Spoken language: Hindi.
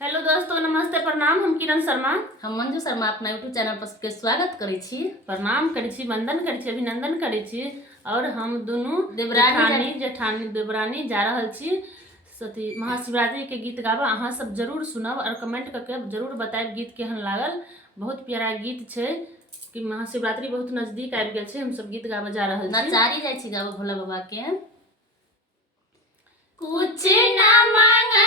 हेलो दोस्तों, नमस्ते, प्रणाम। हम किरण शर्मा, हम मंजू शर्मा अपना यूट्यूब चैनल पर सबके स्वागत करै छी, प्रणाम करै छी, वंदन करै छी, अभिनंदन करै छी। और हम दोनों जेठानी देवरानी जा रहल छी सती महाशिवरात्रि के गीत गाबऽ। अहाँ सब जरूर सुनब और कमेंट करके जरूर बताएब गीत केहन लागल। बहुत प्यारा गीत छै कि महाशिवरात्रि बहुत नजदीक आबि गेल छै। हम सब गीत गाबऽ जा रहल छी। नचारी जाइ छी गाबऽ भोला बाबा के। कुछ न मांगा